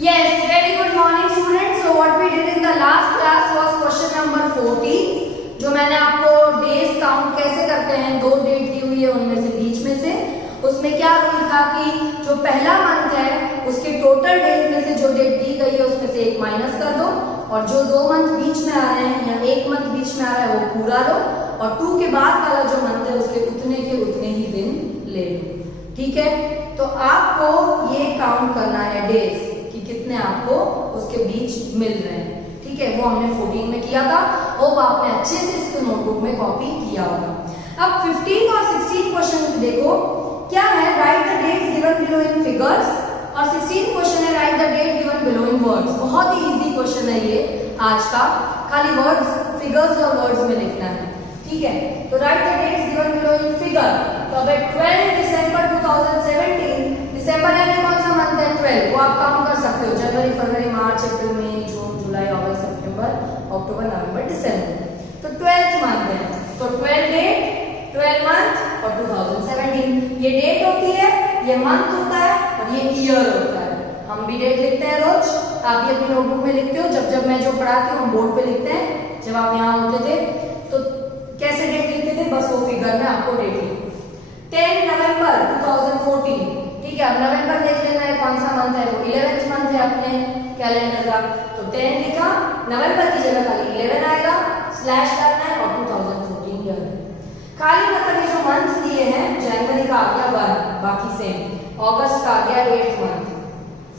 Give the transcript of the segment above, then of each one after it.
Yes, very good morning students. So what we did in the last class was question number 14. जो मैंने आपको days count कैसे करते हैं, दो डेट दी हुई है उनमें से बीच में से उसमें क्या रूल था कि जो पहला मंथ है उसके टोटल डेज में से जो डेट दी गई है उसमें से एक माइनस कर दो और जो दो मंथ बीच में आ रहे हैं या एक मंथ बीच में आ रहा है वो पूरा लो और 2 के बाद वाला जो मंथ है उसके उतने के उतने ही दिन ले लो। ठीक है, तो आपको ये काउंट करना है डेज कि कितने आपको उसके बीच मिल रहे हैं। ठीक है, वो हमने 14 में किया था, होप आपने अच्छे से इसको नोटबुक में कॉपी किया होगा। अब 15 और 16 क्वेश्चन देखो क्या है, write the dates given below in figures और 16 क्वेश्चन है write the date given below in words. बहुत ही इजी क्वेश्चन है ये आज का, खाली वर्ड्स फिगर्स और वर्ड्स में लिखना है। ठीक है, तो write the dates given below in figure. तो अब 12 दिसंबर 2017, दिसंबर यानी कौन सा मंथ है 12, वो आप काउंट कर सकते हो, जनवरी फरवरी मार्च अप्रैल मई जून जुलाई अगस्त सितंबर अक्टूबर नवंबर दिसंबर, तो 12th मंथ है, तो 12 डेट 12 मंथ और 2017 ये डेट होती है, ये मंथ होता है और ये ईयर होता है। हम भी डेट लिखते हैं रोज, आप भी अपनी नोटबुक में लिखते हो, जब मैं जो पढ़ाती हूँ हम बोर्ड पे लिखते हैं। जब आप यहाँ होते थे तो कैसे डेट लिखते थे, बस वो फिगर में आपको डेट लिखी 10 नवंबर 2014। ठीक है, अब नवंबर देख लेना है कौन सा मंथ है, वो 11th मंथ है अपने कैलेंडर का, तो 10 लिखा, नवंबर की जगह खाली 11 आएगा, स्लैश करना है और 2014 ईयर खाली, मतलब ये जो मंथ दिए हैं, जनवरी का आ गया 1, बाकी सेम, अगस्त का आ गया 8th मंथ,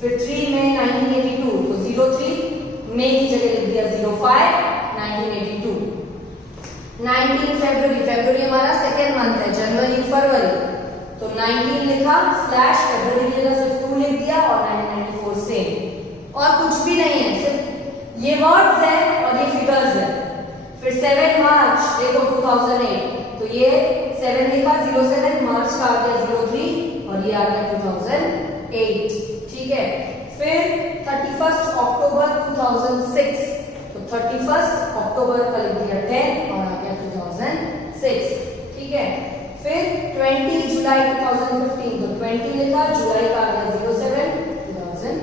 फिर 3 मई 1982 तो 03, मई की जगह लिख दिया 05 1982, 19 फरवरी, फरवरी हमारा सेकेंड मंथ है, जनवरी फरवरी तो 19 लिखा, स्लैश फरवरी की जगह सिर्फ 2 लिख दिया और 1994 सेम, और कुछ भी नहीं है, सिर्फ ये वर्ड्स है और ये फिगर्स है। फिर 7 मार्च देखो 2008 तो ये 7 लिखा, 07 मार्च का आ गया 03 और ये आ गया 2008। ठीक है, फिर 31 अक्टूबर 2006 तो 31 अक्टूबर का लिख दिया 10 और आ गया 2006। ठीक है, फिर 20 जुलाई 2015 तो 20 लिखा, जुलाई का आ गया 07 2015।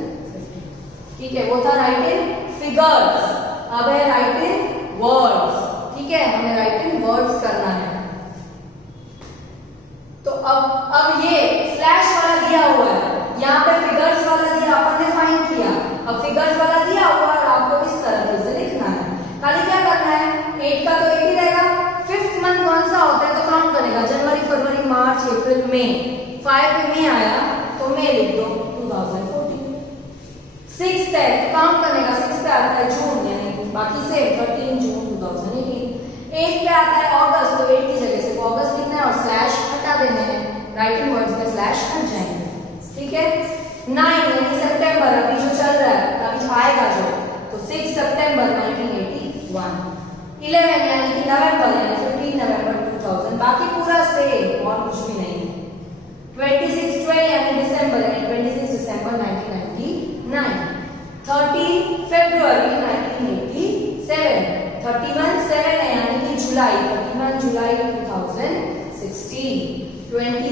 ठीक है, वो था राइट इन फिगर्स, अब है राइट इन वर्ड्स। ठीक है, हमें राइट इन वर्ड्स करना है। तो अब ये स्लैश वाला दिया हुआ है, यहाँ पे फिगर्स वाला दिया, अपन ने फाइंड किया, अब फिगर्स वाला दिया हुआ है, आपको इस तरह से लिखना है। खाली क्या करना है, 8 का तो 8 ही रहेगा, 5th मंथ कौन सा होता है तो काउंट करेगा, जनवरी फरवरी मार्च अप्रैल मई, 5 पे मई आया तो मई लिख दो 2014। 6th है काउंट करने का, 6 पे आता है जून, यानी बाकी से 13 जून 2018। 8 पे आता है अगस्त, तो 8 की जगह से अगस्त लिखना है और स्लैश हटा देना है, राइट इन वर्ड्स में स्लैश हट जाएंगे। ठीक है, 9 यानी सितंबर, अभी जो चल रहा है, अभी जो आएगा जो, तो 6 सितंबर 1981। 11 यानी कि नवंबर, यानी 15 नवंबर 2000, बाकी पूरा सेम और कुछ भी नहीं है। 26 12 यानी दिसंबर, यानी 26 दिसंबर 1999। 30 फरवरी 1987। 31 7 है यानी कि जुलाई, 31 जुलाई 2016। 23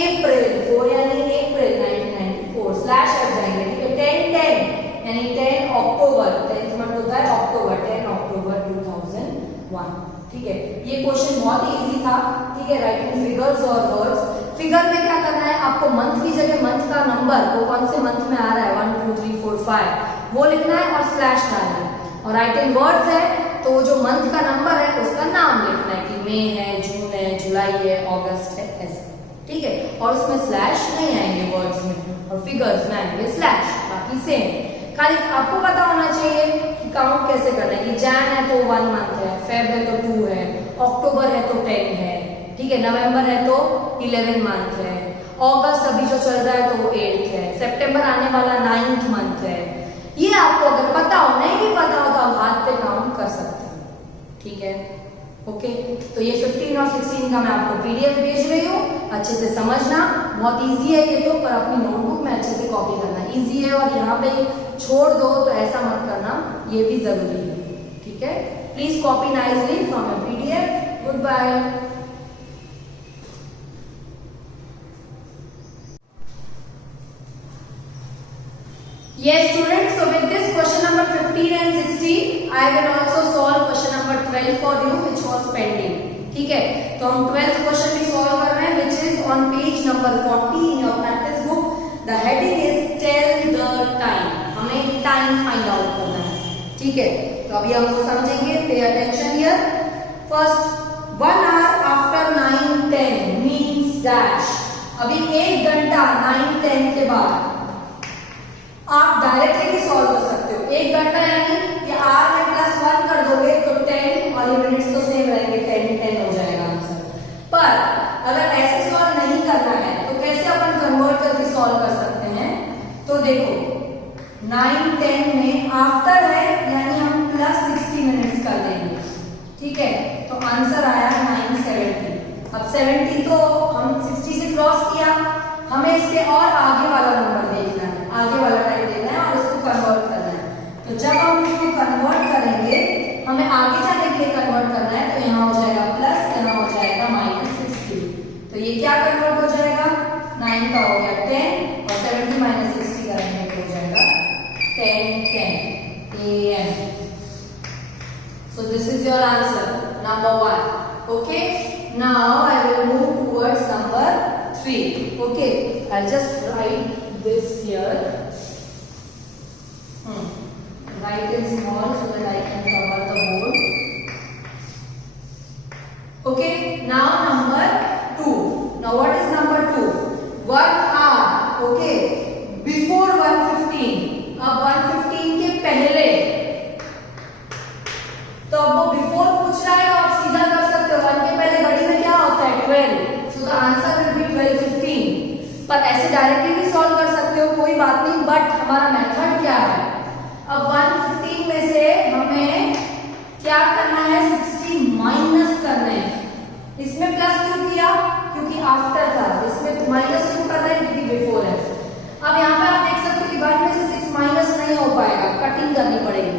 अप्रैल 4 यानी अप्रैल 1994, स्लैश हट जाएंगे। ठीक है, 10 यानी 10 अक्टूबर, 10th मंथ होता है अक्टूबर, 10 अक्टूबर 2001। ठीक है, ये क्वेश्चन बहुत ही इजी था। ठीक है, राइट इन फिगर्स और वर्ड्स। फिगर में क्या करना है, आपको मंथ की जगह मंथ का नंबर, वो कौन से मंथ में आ रहा है 1 2 3 4 5 वो लिखना है और स्लैश डालना है। और राइट इन वर्ड्स है तो जो मंथ का नंबर है उसका नाम लिखना है कि मई है, जून है, जुलाई है, अगस्त है, ऐसे। ठीक है, और उसमें स्लैश नहीं आएंगे वर्ड्स में और फिगर्स में आएंगे स्लैश, बाकी सेम। खाली आपको पता होना चाहिए कि काउंट कैसे करना है, कि जैन है तो 1 मंथ है, फेब है तो 2 है, अक्टूबर है तो 10 है, ठीक है, नवंबर है तो 11 मंथ है, अगस्त अभी जो चल रहा है तो वो 8th है, सितंबर आने वाला 9th मंथ है। ये आपको अगर पता हो, नहीं भी पता हो तो आप हाथ पे काउंट कर सकते हैं। ठीक है, ओके, तो ये 15 और 16 का मैं आपको PDF भेज रही हूँ, अच्छे से समझना, बहुत इजी है ये तो, पर अपनी नोटबुक में अच्छे से कॉपी करना इजी है, और यहाँ पे छोड़ दो तो ऐसा मत करना, ये भी जरूरी है। ठीक है, please copy nicely from your PDF। Good bye. Yes students, so with this question number 15 and 16 I will also solve question number 12 for you which was pending. ठीक है, तो हम 12th क्वेश्चन भी सॉल्व कर रहे हैं which is on page number 40 in your practice book. The heading is tell the time. हमें time find out करना है. ठीक है, तो अभी हम वो समझेंगे. Pay attention here. First, 1 hour after 9:10 means dash. अभी 1 घंटा 9:10 के बाद आप डायरेक्टली भी सॉल्व कर सकते हो. 1 घंटा यानी ये r में +1 कर दोगे तो 10 और ये मिनट्स तो सेम रहेंगे, 10 हो जाएगा आंसर. पर अगर ऐसे सॉल्व नहीं करना है तो कैसे अपन कन्वर्ट करके सॉल्व कर सकते हैं. तो देखो 9:10 में आफ्टर है यानी हम +60 मिनट्स कर देंगे. ठीक है, तो आंसर आया 9:70. अब 70 तो हम 60 से क्रॉस किया, हमें इसके और आगे वाला नंबर देखना है, आगे वाला टाइम देखना है और उसको कन्वर्ट करना है. तो जब हम इसको कन्वर्ट करेंगे, हमें आगे जाने के लिए कन्वर्ट करना है, तो यहाँ हो जाएगा प्लस, यहाँ हो जाएगा -60. तो ये क्या कन्वर्ट हो जाएगा, 9 का हो गया 10 और 70 - 60 करेंगे तो हो जाएगा 10 AM. So this is your answer, number 1. Okay, now I will move towards number 3. Okay, I'll just write this here. Write in small so that I can cover the board. Okay, now number 2. Now what is number 2? 1 hour. Okay, before 1:15. अब 1:15 के पहले, तो अब वो before पूछ रहा है तो आप सीधा कर सकते हो. 1 के पहले घड़ी में क्या होता है 12. So the answer will be 12:15. पर ऐसे डायरेक्टली भी सॉल्व कर सकते हो, कोई बात नहीं. बट हमारा मेथड क्या है, अब 1:15 में से हमें क्या करना है, 60 माइनस करना है. इसमें प्लस क्यों किया, क्योंकि आफ्टर था. इसमें माइनस क्यों कर रहे हैं, क्योंकि बिफोर है. अब यहाँ पे आप देख सकते हो कि 1 में से 6 माइनस नहीं हो पाएगा, कटिंग करनी पड़ेगी.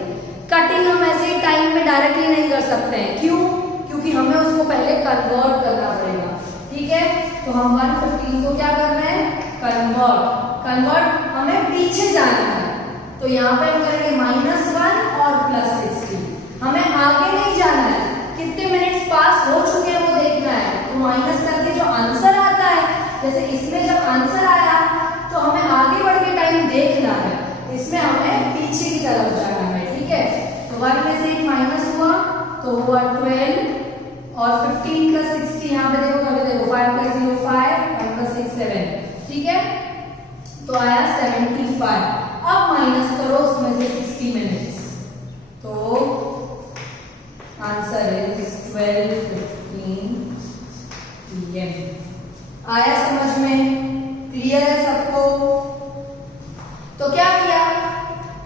कटिंग हम ऐसे ही टाइम में डायरेक्टली नहीं कर सकते हैं. क्यों, क्योंकि हमें उसको पहले कन्वर्ट करना पड़ेगा. ठीक है, तो हम 1:15 को क्या कर रहे हैं, कन्वर्ट हमें पीछे जाना है. तो यहाँ पे हम करेंगे -1 और +60. हमें आगे नहीं जाना है, कितने मिनट्स पास हो चुके हैं वो देखना है. तो माइनस करके जो आंसर आता है, जैसे इसमें जब आंसर आया तो हमें आगे बढ़ के टाइम देखना है, इसमें हमें पीछे की तरफ जाना है. ठीक है, तो 1 में से 1 माइनस हुआ तो हुआ 12 और 15 + 60. यहाँ पे देखो, 5 + 0 5, 1 + 6 7. ठीक है, तो आया 75. अब माइनस करो उसमें से 60 मिनट्स, तो आंसर इज 12:15 PM. आया समझ में, क्लियर है सबको. तो क्या किया,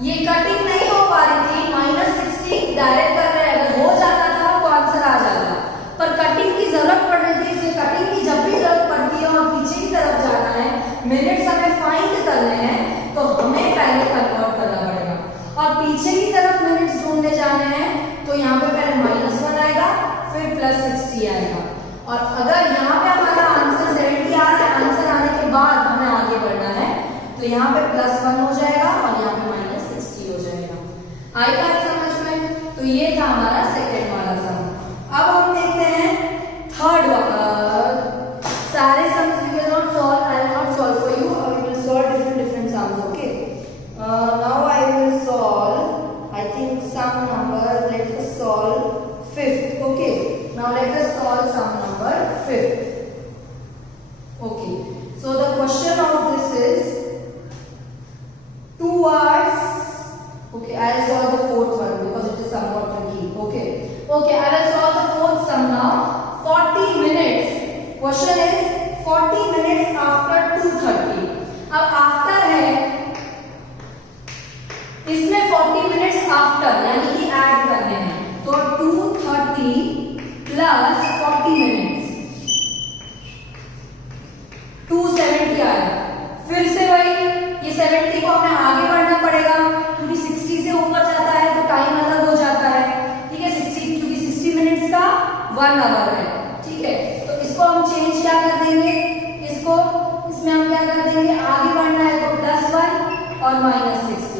ये कटिंग नहीं हो पा रही थी, -60 डायरेक्ट कर रहे हैं. अगर हो जाता था तो आंसर आ जाता, पर कटिंग की जरूरत पड़ रही थी. इसलिए कटिंग की जब भी जरूरत पड़ती है और पीछे की तरफ जाना है, मिनट्स हमें फाइंड करने हैं, तो हमें पहले कन्वर्ट करना पड़ेगा. और पीछे की तरफ मिनट्स ढूंढने जाने हैं, तो यहाँ पे पहले -1 आएगा, फिर +60 आएगा. और अगर यहाँ पे हमारा आंसर 70 आ रहा है, आंसर आने के बाद हमें आगे बढ़ना है, तो यहाँ पे +1 हो जाएगा और यहाँ पे -60 हो जाएगा. आई बात समझ में. तो ये था हमारा सेकेंड वाला सम. अब हम देखते हैं थर्ड वाला. सारे sums we will not solve, I will not solve for you, we will solve different sums. Okay, now I will solve, I think some number, let us solve 5th. Okay, now let us solve sum number 5th. Okay, so the question of this is 2 hours. Okay, I will solve the 4th one because it is somewhat tricky. Okay, I will solve the 4th sum now. 40 minutes. Question is 40 minutes after 2:30. अब after है, इसमें 40 minutes after यानी कि add करने हैं, तो 2:30 + 40 minutes 270 आया. फिर से वही, ये 70 को हमें आगे बढ़ना पड़ेगा, क्योंकि 60 से ऊपर जाता है तो टाइम अलग हो जाता है. ठीक है, 60 क्योंकि 60 मिनट्स का 1 आवर है. ठीक है, तो इसको हम चेंज क्या कर देंगे, इसको इसमें हम क्या कर देंगे, आगे बढ़ना है तो +1 और -60.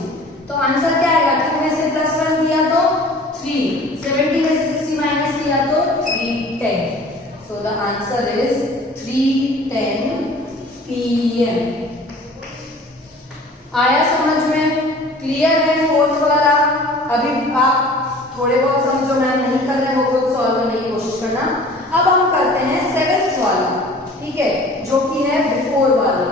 Answer is 3:10 PM। आया समझ में? क्लियर है फोर्थ वाला? अभी आप थोड़े बहुत सम जो मैम नहीं कर रहे वो खुद सॉल्व करने की कोशिश करना। अब हम करते हैं सेवेंथ वाला, ठीक है, जो कि है बिफोर वाला।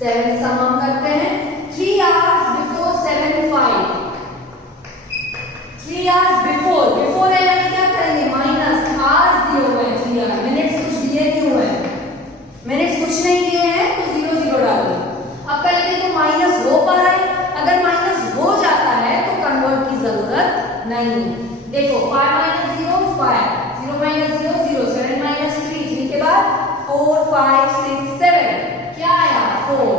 सेवेंथ सम हम करते हैं 3 hours before 7:05। 3 hours before, before है यानी क्या करेंगे, माइनस आवर्स दिए हुए हैं 3 hours, मिनट्स कुछ दिए नहीं हुए हैं, मिनट्स कुछ नहीं दिए हैं तो 0 0 डाल दो। अब पहले देखो माइनस हो पा रहा है, अगर माइनस हो जाता है तो कन्वर्ट की जरूरत नहीं। देखो 5 - 0 5, 0 - 0 0, 7 - 3 3 के बाद 4 5 6 7, क्या आया 4।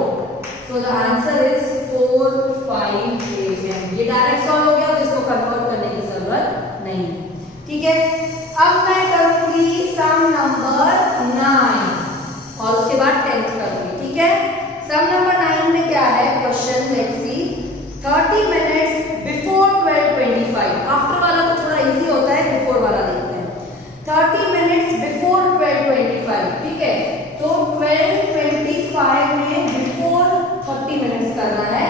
So the answer is 4 5 8। ये डायरेक्ट सॉल्व हो गया तो इसको कन्वर्ट करने की जरूरत नहीं, ठीक है। अब मैं करूंगी सम नंबर 9 और उसके बाद 10th करूंगी, ठीक है। सम नंबर 9 में क्या है question, let's see. 30 minutes before 12:25। After वाला तो थोड़ा इजी होता है, बिफोर वाला देखते हैं। 30 minutes before 12:25, ठीक है। तो 12:25 में बिफोर 30 मिनट्स करना है।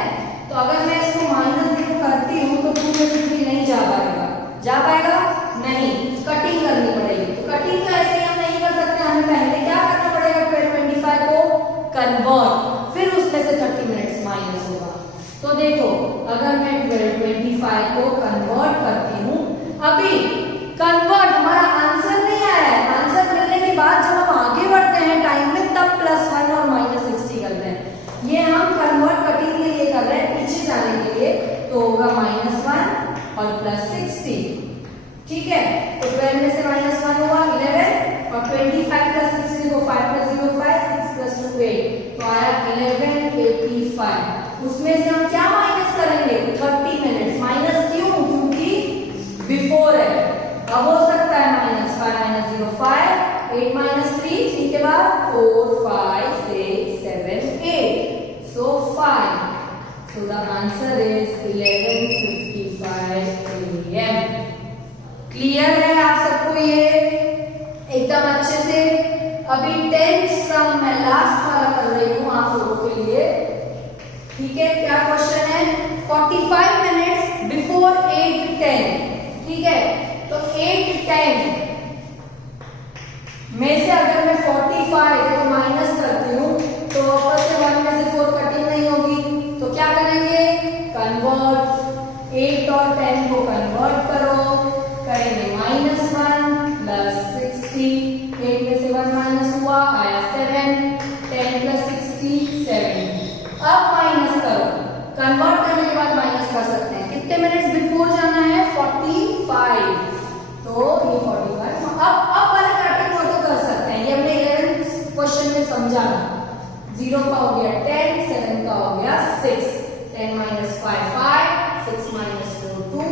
तो अगर मैं इसको माइनस करती हूँ तो 2 में से 3 नहीं जा पाएगा, जा पाएगा नहीं, कटिंग करनी पड़ेगी। तो कटिंग तो ऐसे ही हम नहीं कर सकते, हमें पहले क्या करना पड़ेगा, 12:25 को कन्वर्ट, फिर उसमें से 30 मिनट्स माइनस होगा। तो देखो अगर मैं 12:25 को कन्वर्ट करती हूँ, अभी कन्वर्ट हमारा आंसर नहीं आया है, आंसर मिलने के बाद जब हम आगे बढ़ते हैं टाइम में तब +1 और -60 करते हैं। ये हम कन्वर्ट कटिंग के लिए कर रहे हैं, पीछे जाने के लिए, तो होगा -1 और +60, ठीक है। तो 12 में से -1 हुआ 11 और 25 + 60 को 5 + 0 5, 6 + 2 8, तो आया 1185। उसमें से हम क्या माइनस करेंगे, 30 मिनट्स। माइनस क्यों, क्योंकि बिफोर है। अब हो सकता है -5 - 0 5, 8 - 3 3 के बाद 4 5 6 7 8, so 5। So the answer is 11:55 AM। Clear है आप सबको ये एकदम अच्छे से? अभी 10th सम मैं लास्ट वाला कर रही हूँ आप लोगों के लिए, ठीक है। क्या क्वेश्चन है, 45 मिनट्स बिफोर 8:10, ठीक है। तो 8:10 में से अगर मैं 45 को माइनस करती हूँ तो वापस से 1 में से 4 कटिंग नहीं होगी, तो क्या करेंगे, कन्वर्ट। 8 और 10 को कन्वर्ट करो, करेंगे -1 + 60, 8 में से 1 माइनस हुआ, आया 7, 10 + 60 7। अब माइनस करो, कन्वर्ट करने के बाद माइनस कर सकते हैं। कितने मिनट्स बिफोर जाना है, 45, तो ये 45। अब वाले कटिंग को तो कर सकते हैं, ये हमने 11th क्वेश्चन में समझा। 0 का हो गया 10, 7 का हो गया 6, 10 - 5 5, 6 - 4 2,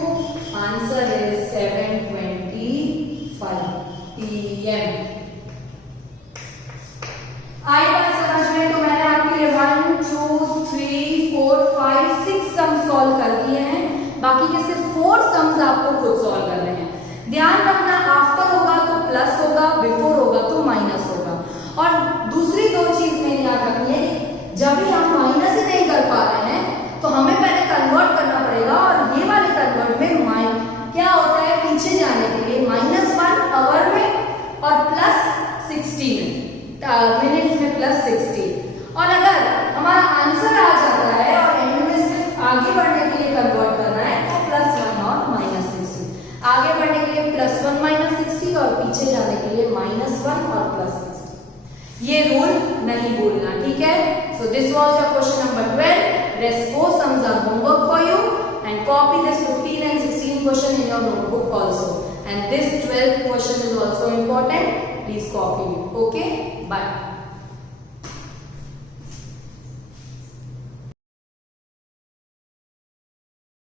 आंसर इज 7:25 PM। आई बात समझ में? तो मैंने आपके लिए 1 2 3 4 5 6 सम सॉल्व कर दिए हैं, बाकी के सिर्फ 4 सम्स आपको खुद सॉल्व करने हैं। ध्यान रखना, आफ्टर होगा तो प्लस होगा, बिफोर होगा तो माइनस होगा। और दूसरी 2 चीज में याद रखनी है, जब भी हम माइनस ही नहीं कर पा रहे हैं तो हमें पहले कन्वर्ट करना पड़ेगा। और ये वाले कन्वर्ट में क्या होता है, पीछे जाने के लिए -1 आवर में और +60 में, मिनट्स में +60। और अगर हमारा आंसर आ जाता है और एंड में सिर्फ आगे बढ़ने के लिए कन्वर्ट करना है तो +1 और -60, आगे बढ़ने के लिए +1 - 60 और पीछे जाने के लिए -1 और +60। ये रूल नहीं भूलना, ठीक है। So this was your question number 12। Rest 4 sums are homework for you, and copy this 15 and 16 question in your notebook also. And this 12th question is also important. Please copy it. Okay? Bye.